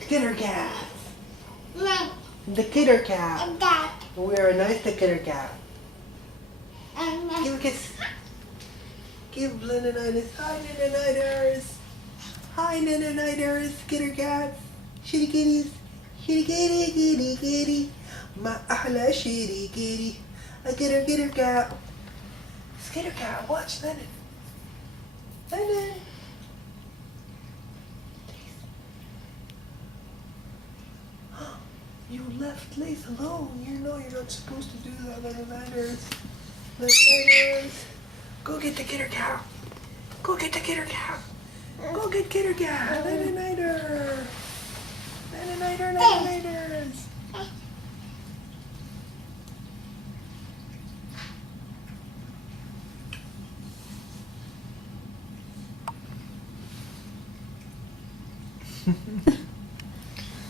Kitty cat. The kitty cat. We're a nice kitty cat. Give a kiss. Give Lenonitis. Hi, Lenonitis. Hi, Lenonitis. Kitty cats. Shitty kitties. Shitty kitty, kitty, kitty. My ahla shitty kitty. A kitty cat. Skitter cat. Watch Lennon. Lennon. You left Lace alone. You know you're not supposed to do that, Lenonitis. Lenonitis. Go get the kidder cow. Go get the kidder cow. Go get kidder cow. Lenoniter. Lenoniter, Lenoniters.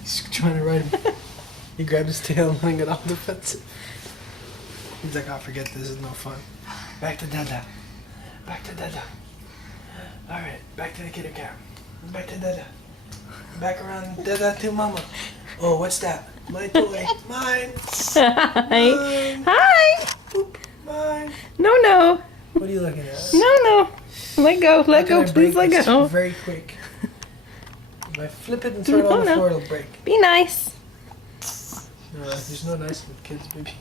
He's trying to ride him. He grabbed his tail and got all defensive. He's like, oh, forget this is no fun. Back to Dada. Back to Dada. Alright, back to the kidder cow. Back to Dada. Back around Dada to Mama. Oh, what's that? My toy. Mine. Hi. Mine. Hi. Boop. Mine. No. What are you looking at? No. Let go. Let go. Please let It's go. very quick. If I flip it and throw it on the floor, it'll break. Be nice. There's no nice with kids, baby.